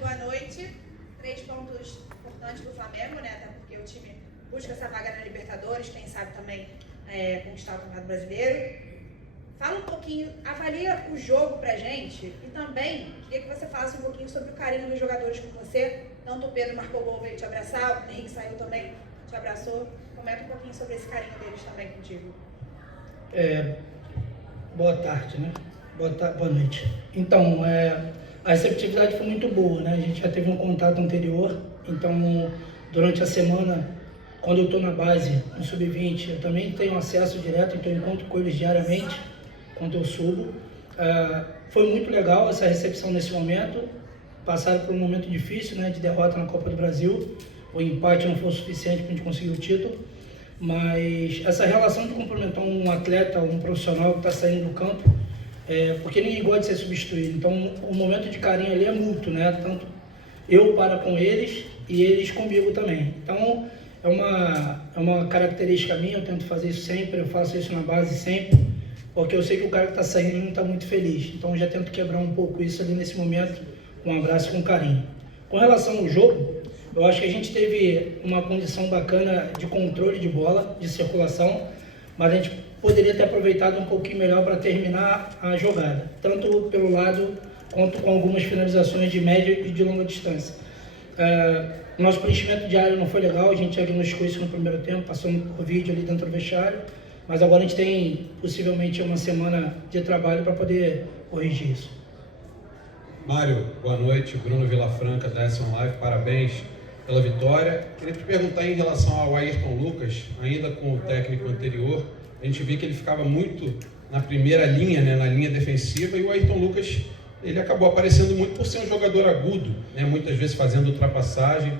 boa noite. 3 pontos importantes do Flamengo, né? Até porque o time busca essa vaga na Libertadores, quem sabe também conquistar o Campeonato Brasileiro. Fala um pouquinho, avalia o jogo pra gente e também queria que você falasse um pouquinho sobre o carinho dos jogadores com você. Tanto o Pedro marcou gol, veio te abraçar, o Henrique saiu também, te abraçou. Comenta um pouquinho sobre esse carinho deles também contigo. Boa tarde, né? Boa noite. Então, a receptividade foi muito boa, né? A gente já teve um contato anterior, então durante a semana, quando eu estou na base, no Sub-20, eu também tenho acesso direto, então eu encontro com eles diariamente, quando eu subo. Foi muito legal essa recepção nesse momento. Passaram por um momento difícil, né, de derrota na Copa do Brasil. O empate não foi o suficiente para a gente conseguir o título, mas essa relação de cumprimentar um atleta, um profissional que está saindo do campo, porque ninguém gosta de ser substituído. Então, o momento de carinho ali é mútuo, né? Tanto eu para com eles e eles comigo também. Então, é uma característica minha, eu tento fazer isso sempre, eu faço isso na base sempre, porque eu sei que o cara que está saindo não está muito feliz. Então, eu já tento quebrar um pouco isso ali nesse momento, com um abraço e com carinho. Com relação ao jogo, eu acho que a gente teve uma condição bacana de controle de bola, de circulação, mas a gente poderia ter aproveitado um pouquinho melhor para terminar a jogada, tanto pelo lado quanto com algumas finalizações de média e de longa distância. Nosso preenchimento de área não foi legal, a gente diagnosticou isso no primeiro tempo, passando por vídeo ali dentro do vestiário, mas agora a gente tem possivelmente uma semana de trabalho para poder corrigir isso. Mário, boa noite. Bruno Vilafranca, da S1 Live, parabéns pela vitória. Queria te perguntar em relação ao Ayrton Lucas, ainda com o técnico anterior, a gente vê que ele ficava muito na primeira linha, né, na linha defensiva, e o Ayrton Lucas, ele acabou aparecendo muito por ser um jogador agudo, né, muitas vezes fazendo ultrapassagem.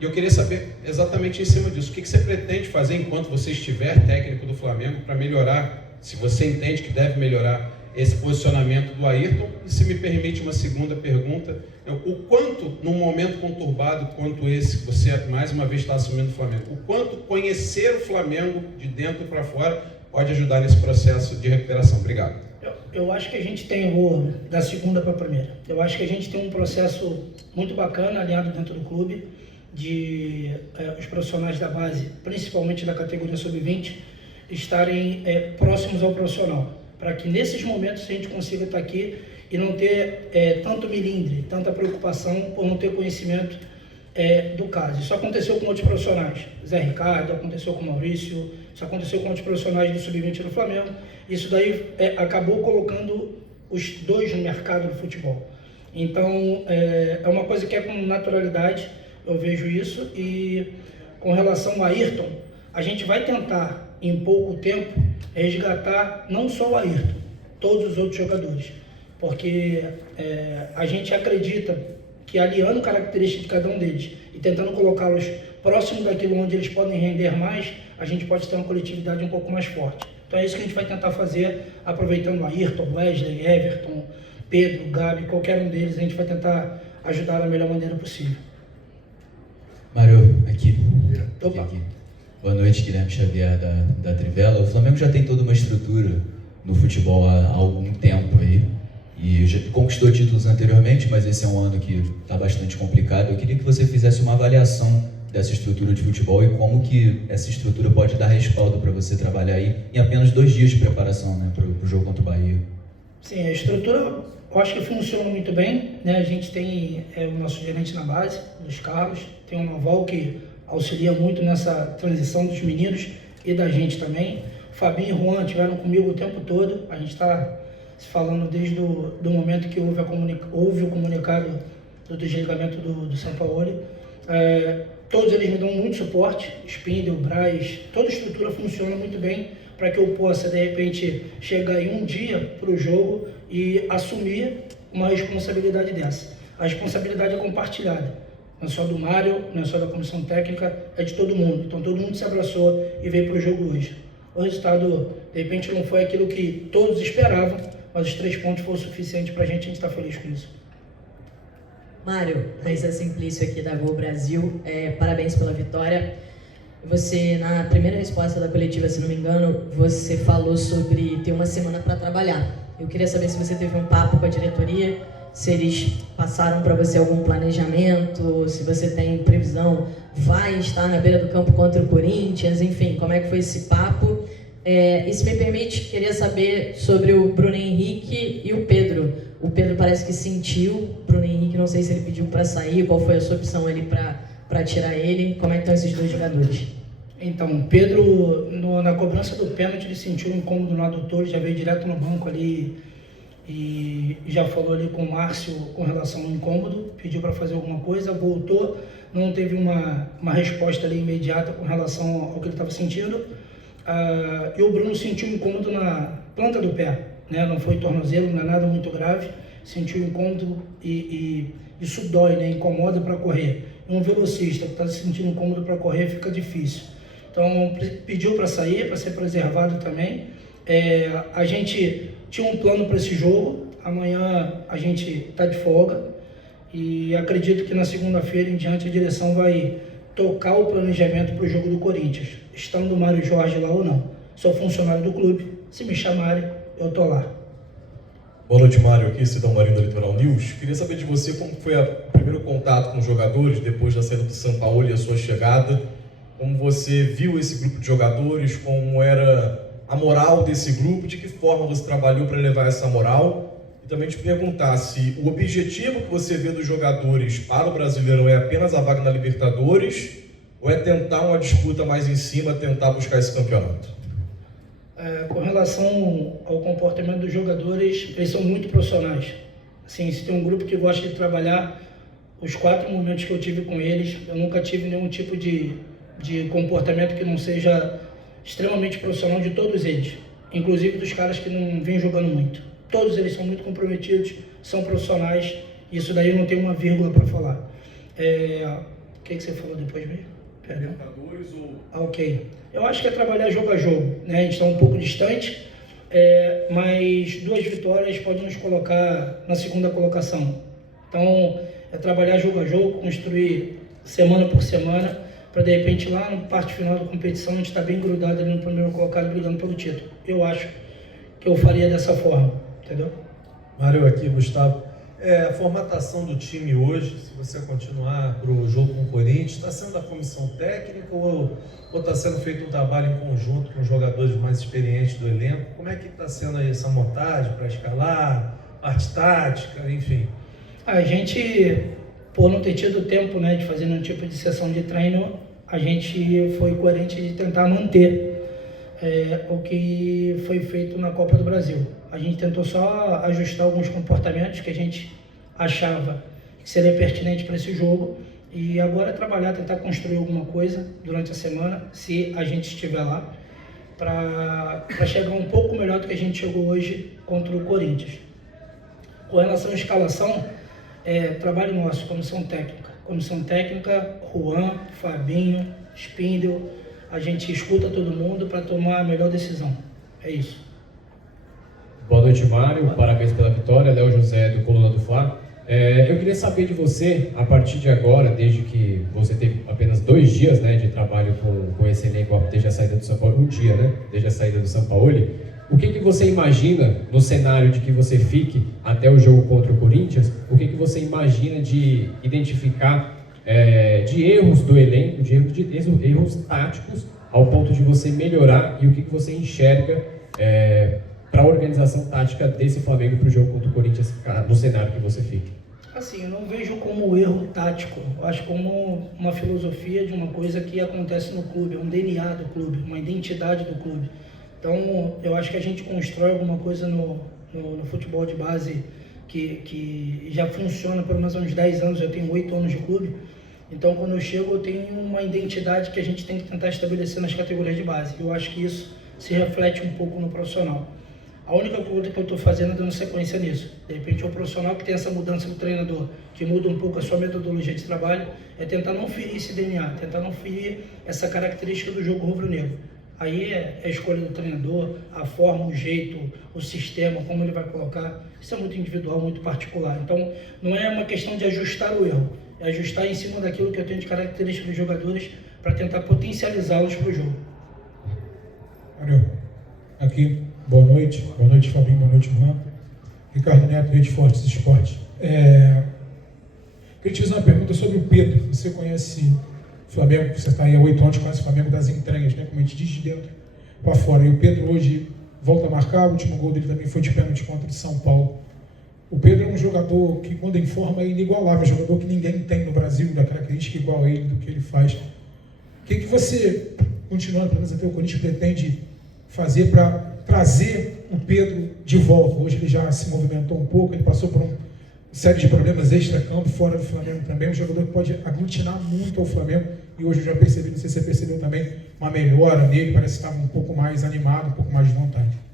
E eu queria saber exatamente em cima disso, o que você pretende fazer enquanto você estiver técnico do Flamengo para melhorar, se você entende que deve melhorar esse posicionamento do Ayrton. E se me permite uma segunda pergunta, o quanto, num momento conturbado quanto esse, que você mais uma vez está assumindo o Flamengo, o quanto conhecer o Flamengo de dentro para fora pode ajudar nesse processo de recuperação? Obrigado. Eu acho que a gente tem, vou da segunda para a primeira, eu acho que a gente tem um processo muito bacana alinhado dentro do clube, de os profissionais da base, principalmente da categoria sub-20, estarem próximos ao profissional, para que nesses momentos a gente consiga estar aqui e não ter tanto milindre, tanta preocupação por não ter conhecimento do caso. Isso aconteceu com outros profissionais, Zé Ricardo, aconteceu com o Maurício, isso aconteceu com outros profissionais do Sub-20 do Flamengo. Isso daí acabou colocando os dois no mercado do futebol. Então, é uma coisa que é com naturalidade, eu vejo isso. E com relação a Ayrton, a gente vai tentar, em pouco tempo, resgatar não só o Ayrton, todos os outros jogadores. Porque a gente acredita que aliando características de cada um deles e tentando colocá-los próximo daquilo onde eles podem render mais, a gente pode ter uma coletividade um pouco mais forte. Então é isso que a gente vai tentar fazer, aproveitando Ayrton, Wesley, Everton, Pedro, Gabi, qualquer um deles, a gente vai tentar ajudar da melhor maneira possível. Mário, aqui. Opa. Aqui. Boa noite, Guilherme Xavier da Trivela. O Flamengo já tem toda uma estrutura no futebol há algum tempo aí. E já conquistou títulos anteriormente, mas esse é um ano que está bastante complicado. Eu queria que você fizesse uma avaliação dessa estrutura de futebol e como que essa estrutura pode dar respaldo para você trabalhar aí em apenas 2 dias de preparação, né, para o jogo contra o Bahia. Sim, a estrutura eu acho que funciona muito bem, né? A gente tem o nosso gerente na base, Luiz Carlos, tem o Noval que auxilia muito nessa transição dos meninos e da gente também. Fabinho e Juan estiveram comigo o tempo todo, a gente está se falando desde do momento que houve o comunicado do desligamento do São Paulo. Todos eles me dão muito suporte, Spindle, Braz, toda a estrutura funciona muito bem para que eu possa, de repente, chegar em um dia para o jogo e assumir uma responsabilidade dessa. A responsabilidade é compartilhada, não é só do Mário, não é só da comissão técnica, é de todo mundo. Então todo mundo se abraçou e veio para o jogo hoje. O resultado, de repente, não foi aquilo que todos esperavam, mas os 3 pontos foram suficientes para a gente está feliz com isso. Mário, Raíssa Simplício aqui da Gol Brasil, parabéns pela vitória. Você, na primeira resposta da coletiva, se não me engano, você falou sobre ter uma semana para trabalhar. Eu queria saber se você teve um papo com a diretoria, se eles passaram para você algum planejamento, se você tem previsão, vai estar na beira do campo contra o Corinthians, enfim, como é que foi esse papo? E se me permite, queria saber sobre o Bruno Henrique e o Pedro. O Pedro parece que sentiu, o Bruno Henrique não sei se ele pediu para sair, qual foi a sua opção ali para tirar ele, como é que estão esses dois jogadores? Então, o Pedro, na cobrança do pênalti, ele sentiu um incômodo no adutor, já veio direto no banco ali e já falou ali com o Márcio com relação ao incômodo, pediu para fazer alguma coisa, voltou, não teve uma resposta ali imediata com relação ao que ele estava sentindo. E o Bruno sentiu um incômodo na planta do pé, né? Não foi tornozelo, não é nada muito grave, sentiu um incômodo e isso dói, né? Incomoda para correr. Um velocista que está sentindo incômodo para correr fica difícil. Então pediu para sair, para ser preservado também. A gente tinha um plano para esse jogo, amanhã a gente está de folga e acredito que na segunda-feira em diante a direção vai tocar o planejamento para o jogo do Corinthians, estando o Mário Jorge lá ou não. Sou funcionário do clube, se me chamarem, eu estou lá. Boa noite, Mário, aqui Cidão Marinho da Litoral News. Queria saber de você como foi o primeiro contato com os jogadores depois da saída do São Paulo e a sua chegada, como você viu esse grupo de jogadores, como era a moral desse grupo, de que forma você trabalhou para levar essa moral, e também te perguntar se o objetivo que você vê dos jogadores para o Brasileirão é apenas a vaga na Libertadores ou é tentar uma disputa mais em cima, tentar buscar esse campeonato? Com relação ao comportamento dos jogadores, eles são muito profissionais. Assim, se tem um grupo que gosta de trabalhar, os 4 momentos que eu tive com eles, eu nunca tive nenhum tipo de comportamento que não seja extremamente profissional de todos eles, inclusive dos caras que não vêm jogando muito. Todos eles são muito comprometidos, são profissionais, isso daí eu não tenho uma vírgula para falar. O que você falou depois mesmo? Perdão? Ok. Eu acho que é trabalhar jogo a jogo, né? A gente está um pouco distante, mas 2 vitórias podem nos colocar na segunda colocação. Então, é trabalhar jogo a jogo, construir semana por semana, para de repente lá na parte final da competição a gente está bem grudado ali no primeiro colocado brigando pelo título. Eu acho que eu faria dessa forma, entendeu? Mário, aqui, Gustavo. A formatação do time hoje, se você continuar para o jogo com o Corinthians, está sendo da comissão técnica ou está sendo feito um trabalho em conjunto com os jogadores mais experientes do elenco? Como é que está sendo aí essa montagem para escalar, parte tática, enfim? A gente, por não ter tido tempo, né, de fazer nenhum tipo de sessão de treino, a gente foi coerente de tentar manter o que foi feito na Copa do Brasil. A gente tentou só ajustar alguns comportamentos que a gente achava que seria pertinente para esse jogo e agora trabalhar, tentar construir alguma coisa durante a semana, se a gente estiver lá, para chegar um pouco melhor do que a gente chegou hoje contra o Corinthians. Com relação à escalação, trabalho nosso, comissão técnica, Juan, Fabinho, Spindel, a gente escuta todo mundo para tomar a melhor decisão. É isso. Boa noite, Mário. Parabéns pela vitória. Léo José, do Coluna do Fla. Eu queria saber de você, a partir de agora, desde que você teve apenas 2 dias, né, de trabalho com esse elenco, desde a saída do São Paulo, um dia, né, desde a saída do São Paulo, o que você imagina no cenário de que você fique até o jogo contra o Corinthians? O que você imagina de identificar de erros do elenco, de erros táticos, ao ponto de você melhorar, e o que você enxerga para a organização tática desse Flamengo para o jogo contra o Corinthians, no cenário que você fique? Assim, eu não vejo como erro tático, eu acho como uma filosofia de uma coisa que acontece no clube, um DNA do clube, uma identidade do clube. Então, eu acho que a gente constrói alguma coisa no futebol de base que já funciona por mais ou menos 10 anos, eu tenho 8 anos de clube. Então, quando eu chego, eu tenho uma identidade que a gente tem que tentar estabelecer nas categorias de base. Eu acho que isso se reflete um pouco no profissional. A única coisa que eu estou fazendo é dando sequência nisso. De repente, o profissional que tem essa mudança do treinador, que muda um pouco a sua metodologia de trabalho, é tentar não ferir esse DNA, tentar não ferir essa característica do jogo rubro-negro. Aí é a escolha do treinador, a forma, o jeito, o sistema, como ele vai colocar. Isso é muito individual, muito particular. Então, não é uma questão de ajustar o erro, é ajustar em cima daquilo que eu tenho de características dos jogadores para tentar potencializá-los para o jogo. Mário, aqui, boa noite Fabinho, boa noite Juan. Ricardo Neto, Rede Fortes Esportes. Queria te fazer uma pergunta sobre o Pedro. Você conhece o Flamengo, você está aí há 8 anos, conhece o Flamengo das entranhas, né? Como a gente diz, de dentro para fora. E o Pedro hoje volta a marcar, o último gol dele também foi de pênalti contra o São Paulo. O Pedro é um jogador que, quando em forma, é inigualável, um jogador que ninguém tem no Brasil, da característica igual a ele, do que ele faz. O que você, continuando pelo menos até o Corinthians, pretende fazer para trazer o Pedro de volta? Hoje ele já se movimentou um pouco, ele passou por uma série de problemas extra-campo, fora do Flamengo também, um jogador que pode aglutinar muito ao Flamengo, e hoje eu já percebi, não sei se você percebeu também, uma melhora nele, parece que estava um pouco mais animado, um pouco mais de vontade.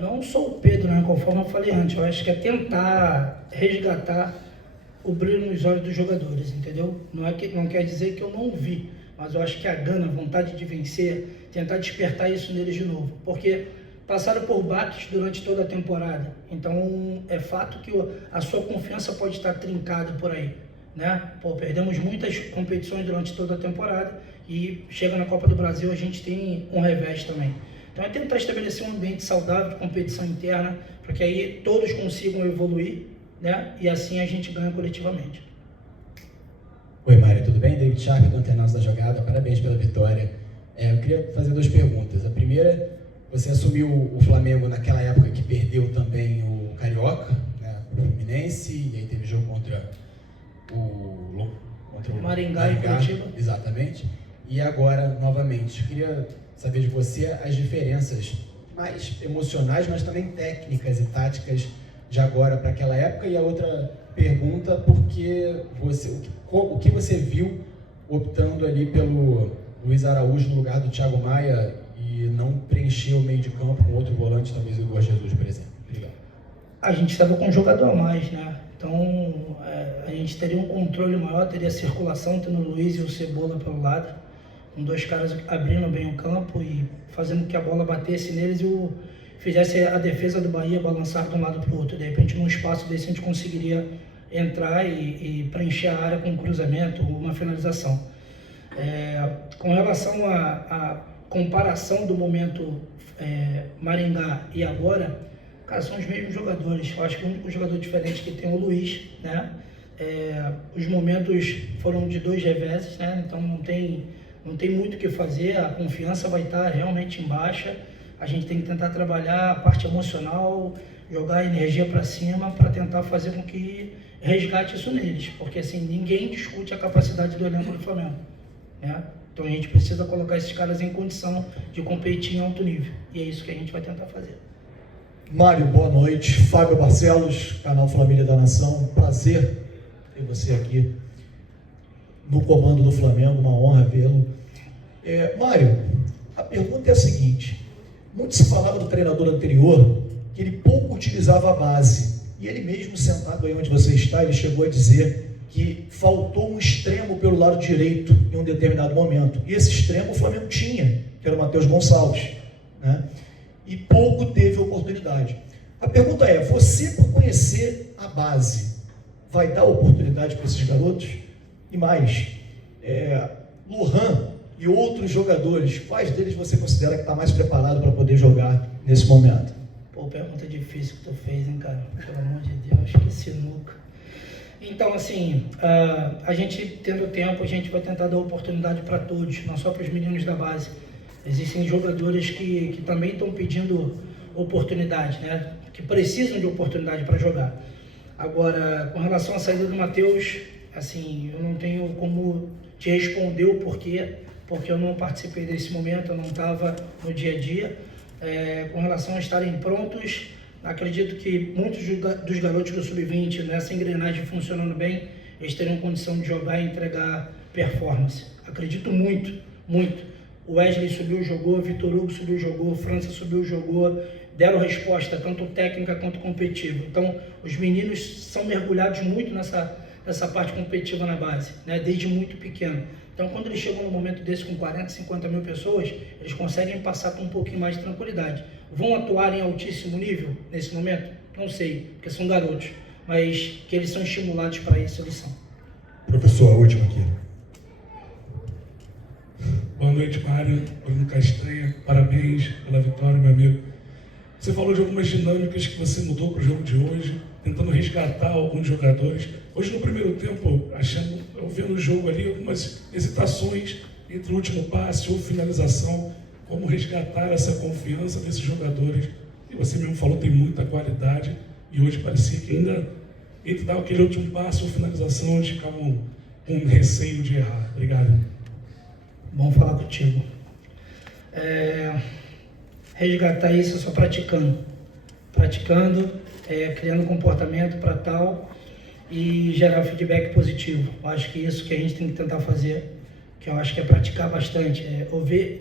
Não só o Pedro, né? Conforme eu falei antes, eu acho que é tentar resgatar o brilho nos olhos dos jogadores, entendeu? Não quer dizer que eu não vi, mas eu acho que a gana, a vontade de vencer, tentar despertar isso neles de novo, porque passaram por baques durante toda a temporada, então é fato que a sua confiança pode estar trincada por aí, né? Perdemos muitas competições durante toda a temporada e chega na Copa do Brasil a gente tem um revés também. Então é tentar estabelecer um ambiente saudável de competição interna, para que aí todos consigam evoluir, né? E assim a gente ganha coletivamente. Oi, Mário, tudo bem? David Sharp, do Antenados da Jogada, parabéns pela vitória. Eu queria fazer 2 perguntas. A primeira, você assumiu o Flamengo naquela época que perdeu também o Carioca, né, o Fluminense, e aí teve jogo contra o Maringá e Curitiba. Exatamente. E agora, novamente, queria saber de você as diferenças mais emocionais, mas também técnicas e táticas de agora para aquela época. E a outra pergunta, porque o que você viu optando ali pelo Luiz Araújo no lugar do Thiago Maia e não preencher o meio de campo com outro volante, talvez o Igor Jesus, por exemplo? Obrigado. A gente estava com um jogador a mais, né? Então a gente teria um controle maior, teria circulação, tendo o Luiz e o Cebola pelo lado, com 2 caras abrindo bem o campo e fazendo que a bola batesse neles e fizesse a defesa do Bahia balançar de um lado para o outro. De repente, num espaço desse, a gente conseguiria entrar e preencher a área com um cruzamento ou uma finalização. Com relação à comparação do momento Maringá e agora, cara, são os mesmos jogadores. Eu acho que o único jogador diferente que tem é o Luiz, né? Os momentos foram de 2 reveses, né? Então não tem muito o que fazer, a confiança vai estar realmente em baixa, a gente tem que tentar trabalhar a parte emocional, jogar a energia para cima para tentar fazer com que resgate isso neles, porque assim, ninguém discute a capacidade do elenco do Flamengo, né? Então a gente precisa colocar esses caras em condição de competir em alto nível, e é isso que a gente vai tentar fazer. Mário, boa noite. Fábio Barcelos, canal Família da Nação, prazer ter você aqui no comando do Flamengo, uma honra vê-lo. Mário, a pergunta é a seguinte: muito se falava do treinador anterior que ele pouco utilizava a base, e ele mesmo sentado aí onde você está, ele chegou a dizer que faltou um extremo pelo lado direito em um determinado momento, e esse extremo o Flamengo tinha, que era o Matheus Gonçalves, né? E pouco teve oportunidade. A pergunta é, você, por conhecer a base, vai dar oportunidade para esses garotos? E mais, Lohan e outros jogadores, quais deles você considera que está mais preparado para poder jogar nesse momento? Pô, pergunta difícil que tu fez, hein, cara? Pelo amor de Deus, que sinuca. Então, assim, a gente tendo tempo, a gente vai tentar dar oportunidade para todos, não só para os meninos da base. Existem jogadores que também estão pedindo oportunidade, né? Que precisam de oportunidade para jogar. Agora, com relação à saída do Matheus, assim, eu não tenho como te responder o porquê, porque eu não participei desse momento, eu não estava no dia a dia. Com relação a estarem prontos, acredito que muitos dos garotos do Sub-20, nessa engrenagem funcionando bem, eles teriam condição de jogar e entregar performance. Acredito muito, muito. O Wesley subiu, jogou, Vitor Hugo subiu, jogou, França subiu, jogou, deram resposta, tanto técnica quanto competitiva. Então, os meninos são mergulhados muito nessa parte competitiva na base, né? Desde muito pequeno. Então, quando eles chegam num momento desse com 40, 50 mil pessoas, eles conseguem passar com um pouquinho mais de tranquilidade. Vão atuar em altíssimo nível nesse momento? Não sei, porque são garotos, mas que eles são estimulados para isso, eles são. Professor, a última aqui. Boa noite, Mário. Bruno Castanha, parabéns pela vitória, meu amigo. Você falou de algumas dinâmicas que você mudou para o jogo de hoje. tentando resgatar alguns jogadores. Hoje, no primeiro tempo, eu vendo o jogo ali, algumas hesitações entre o último passe ou finalização, como resgatar essa confiança desses jogadores. E você mesmo falou, tem muita qualidade, e hoje parecia que ainda, entre dar aquele último passe ou finalização, eles ficavam com receio de errar. Obrigado. Bom falar contigo. Resgatar isso só praticando. Criando comportamento para tal e gerar feedback positivo. Eu acho que isso que a gente tem que tentar fazer, que eu acho que é praticar bastante,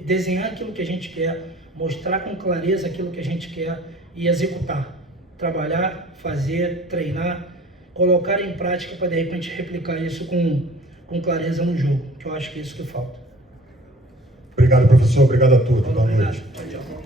desenhar aquilo que a gente quer, mostrar com clareza aquilo que a gente quer e executar. Trabalhar, fazer, treinar, colocar em prática para de repente replicar isso com clareza no jogo, que eu acho que é isso que falta. Obrigado, professor. Obrigado a todos. Boa noite. Tchau, tchau.